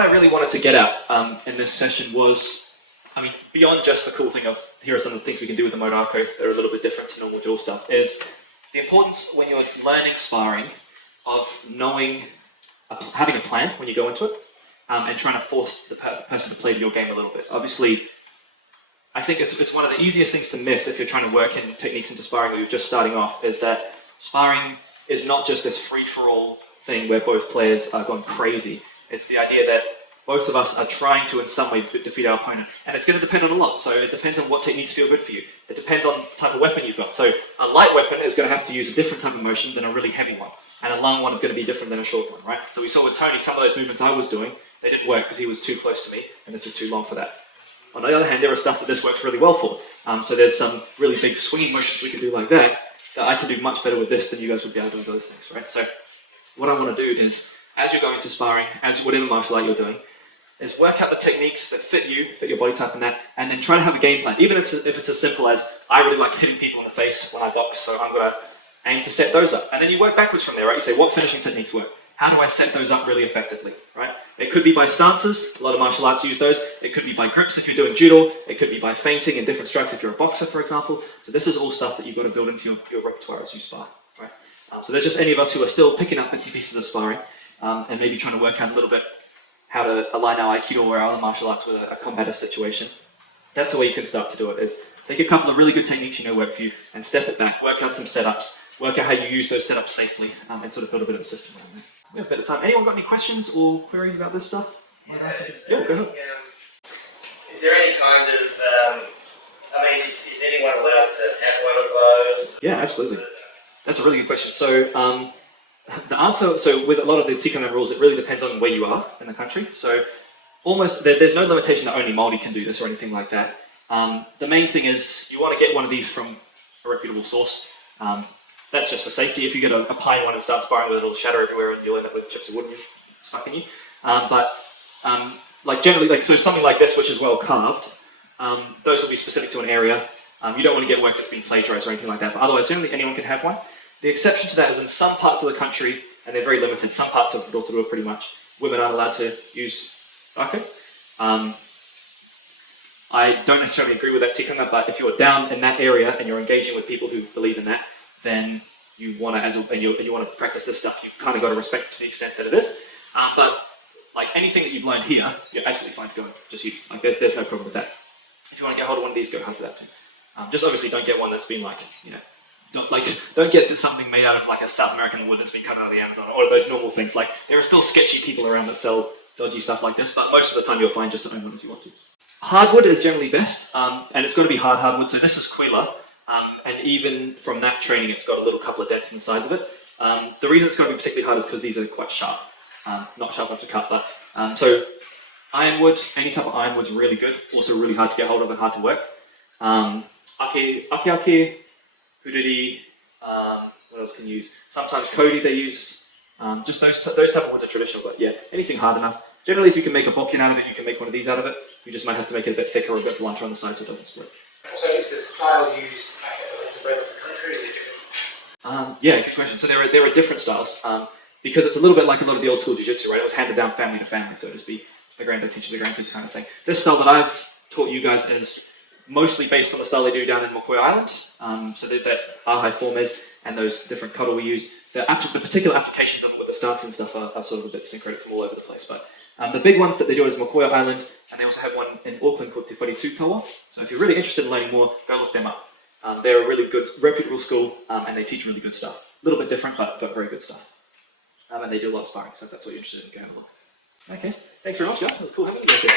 I really wanted to get at in this session was, I mean, beyond just the cool thing of here are some of the things we can do with the Rākau that are a little bit different to normal dual stuff, is the importance when you're learning sparring of knowing, having a plan when you go into it, and trying to force the person to play to your game a little bit. Obviously, I think it's one of the easiest things to miss if you're trying to work in techniques into sparring or you're just starting off, is that sparring is not just this free-for-all thing where both players are going crazy. It's the idea that both of us are trying to in some way defeat our opponent. And it's going to depend on a lot. So it depends on what techniques feel good for you. It depends on the type of weapon you've got. So a light weapon is going to have to use a different type of motion than a really heavy one. And a long one is going to be different than a short one, right? So we saw with Tony, some of those movements I was doing, they didn't work because he was too close to me and this was too long for that. On the other hand, there are stuff that this works really well for. So there's some really big swinging motions we can do like that I can do much better with this than you guys would be able to do with those things, right? So what I want to do is, as you're going to sparring, as whatever martial art you're doing, is work out the techniques that fit you, fit your body type and that, and then try to have a game plan. Even if it's as simple as, I really like hitting people in the face when I box, so I'm going to aim to set those up. And then you work backwards from there, right? You say, what finishing techniques work? How do I set those up really effectively, right? It could be by stances, a lot of martial arts use those. It could be by grips if you're doing judo. It could be by feinting and different strikes if you're a boxer, for example. So this is all stuff that you've got to build into your repertoire as you spar, right? So there's just any of us who are still picking up bits and pieces of sparring and maybe trying to work out a little bit how to align our Aikido or our other martial arts with a combative situation. That's the way you can start to do it, is take a couple of really good techniques you know work for you and step it back, work out some setups, work out how you use those setups safely and sort of build a bit of a system around it. We have a bit of time. Anyone got any questions or queries about this stuff? Yeah, go ahead. Is there any kind of, is anyone allowed to have one of those? Yeah, absolutely. That's a really good question. So the answer, so with a lot of the tikanga rules, it really depends on where you are in the country. So almost, there's no limitation that only Māori can do this or anything like that. The main thing is you want to get one of these from a reputable source. That's just for safety. If you get a pine one and start sparring with it, it'll shatter everywhere and you'll end up with chips of wood stuck in you. Like generally, so something like this, which is well carved, those will be specific to an area. You don't want to get work that's been plagiarized or anything like that, but otherwise generally anyone can have one. The exception to that is in some parts of the country, and they're very limited, some parts of Rotorua pretty much, women aren't allowed to use Rākau. I don't necessarily agree with that tikanga, but if you're down in that area and you're engaging with people who believe in that, then you want to, and you want to practice this stuff, you've kind of got to respect it to the extent that it is. But like anything that you've learned here, you're absolutely fine to go and just use. Like there's no problem with that. If you want to get hold of one of these, go hunt for that too. Just obviously don't get one that's been like, don't get something made out of like a South American wood that's been cut out of the Amazon, or those normal things. Like there are still sketchy people around that sell dodgy stuff like this, but most of the time you'll find just to own one if you want to. Hardwood is generally best, and it's got to be hardwood. So this is Quila. And even from that training, it's got a little couple of dents in the sides of it. The reason it's got to be particularly hard is because these are quite sharp. Not sharp enough to cut, but so ironwood, any type of ironwood's really good. Also really hard to get hold of and hard to work. Ake, huriri, what else can you use? Sometimes Cody they use. Just those type of woods are traditional, but yeah, anything hard enough. Generally, if you can make a bokken out of it, you can make one of these out of it. You just might have to make it a bit thicker or a bit blunter on the side so it doesn't split. So is the style used interbred with the country, or is it different? Yeah, good question. So there are different styles, because it's a little bit like a lot of the old school jiu-jitsu, right? It was handed down family to family, so to speak. The granddad teaches the grandkids kind of thing. This style that I've taught you guys is mostly based on the style they do down in Mokoia Island. So that ahai form is, and those different kata we use. The particular applications of it with the stance and stuff are sort of a bit syncretic from all over the place. But the big ones that they do is Mokoia Island, and they also have one in Auckland called Te Whare Tawa. So if you're really interested in learning more, go look them up. They're a really good, reputable school, and they teach really good stuff. A little bit different, but very good stuff. And they do a lot of sparring, so if that's what you're interested in, go have a look. Okay, thanks very much, guys. It was cool having you guys here.